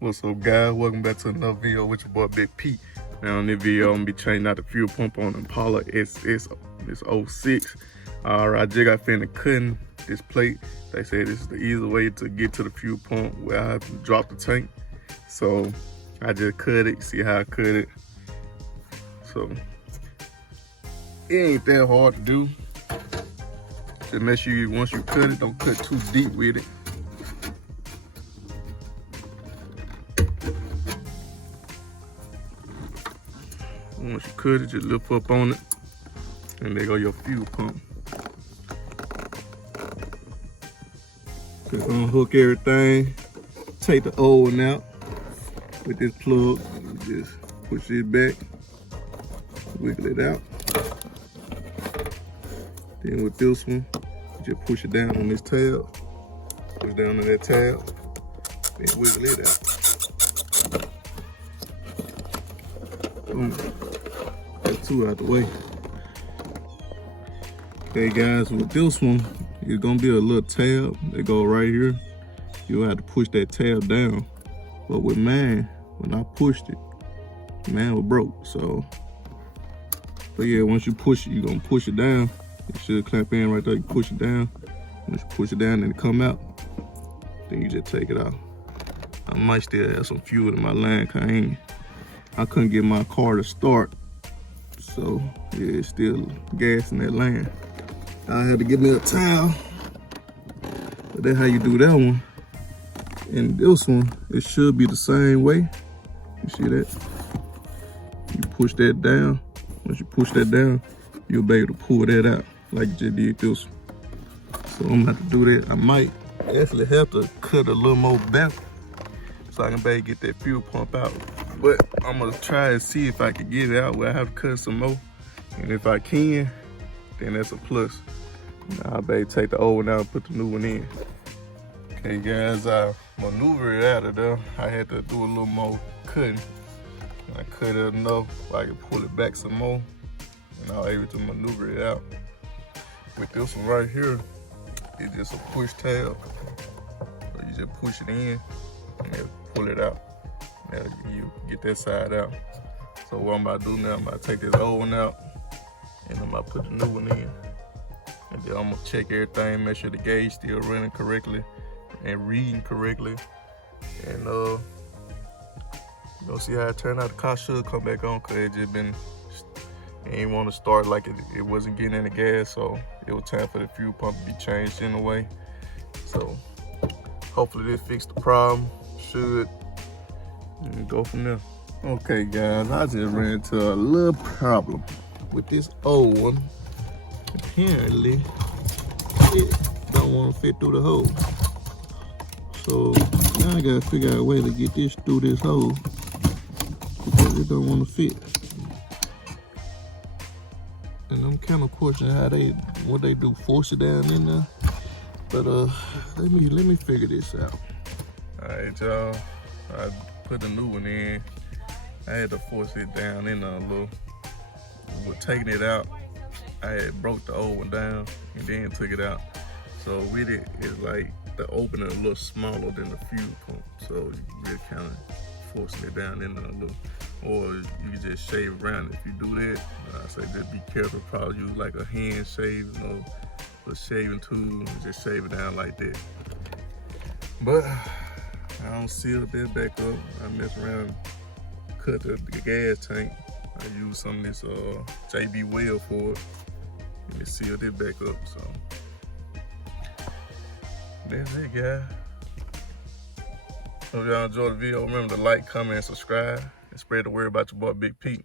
What's up, guys? Welcome back to another video with your boy Big P. Now, in this video, I'm gonna be changing out the fuel pump on Impala SS. It's 06. I just got finished cutting this plate. They said this is the easy way to get to the fuel pump where I have to drop the tank. So I just cut it, see how I cut it. So it ain't that hard to do. Just make sure once you cut it, don't cut too deep with it. Once you cut it, just lift up on it, and there go your fuel pump. Just unhook everything, take the old one out with this plug, and just push it back, wiggle it out. Then with this one, just push it down on this tab, push down on that tab, then wiggle it out. Boom. That's two out the way. Okay guys, with this one, it's gonna be a little tab that go right here. You'll have to push that tab down. But with mine, when I pushed it, mine was broke. So, but yeah, once you push it, you're gonna push it down. It should clamp in right there. You push it down. Once you push it down and it come out, then you just take it out. I might still have some fuel in my line, cause I couldn't get my car to start. So yeah, it's still gas in that lane. I had to get me a towel. But that's how you do that one. And this one, it should be the same way. You see that? You push that down. Once you push that down, you'll be able to pull that out like you just did this one. So I'm gonna have to do that. I might actually have to cut a little more back so I can be able to get that fuel pump out. But I'm gonna try and see if I can get it out where I have to cut some more. And if I can, then that's a plus. I'll be able to take the old one out and put the new one in. Okay guys, I maneuvered it out of there. I had to do a little more cutting. I cut it enough so I could pull it back some more. And I was able to maneuver it out. With this one right here, it's just a push tab. So you just push it in and then pull it out. Now you get that side out. So what I'm about to do now, I'm about to take this old one out and I'm about to put the new one in. And then I'm gonna check everything, make sure the gauge still running correctly and reading correctly. And you're gonna see how it turned out. The car should come back on because it just been, it ain't want to start like it wasn't getting any gas. So it was time for the fuel pump to be changed in a way. So hopefully this fixed the problem. Should. And go from there. Okay guys, I just ran into a little problem with this old one. Apparently, it don't want to fit through the hole. So now I gotta figure out a way to get this through this hole because it don't want to fit. And I'm kind of questioning how what they do, force it down in there. But let me figure this out. All right, y'all. I put the new one in. I had to force it down in there a little. With taking it out, I had broke the old one down and then took it out. So with it, it's like the opening a little smaller than the fuel pump. So you really kind of forcing it down in there a little. Or you can just shave around it. If you do that, I say just be careful. Probably use like a hand shave, a shaving tool, and just shave it down like that. But I don't seal this back up. I mess around, cut the gas tank. I use some of this JB wheel for it. And it seal this back up. So that's it, guys. Hope y'all enjoyed the video. Remember to like, comment, and subscribe, and spread the word about your boy Big P.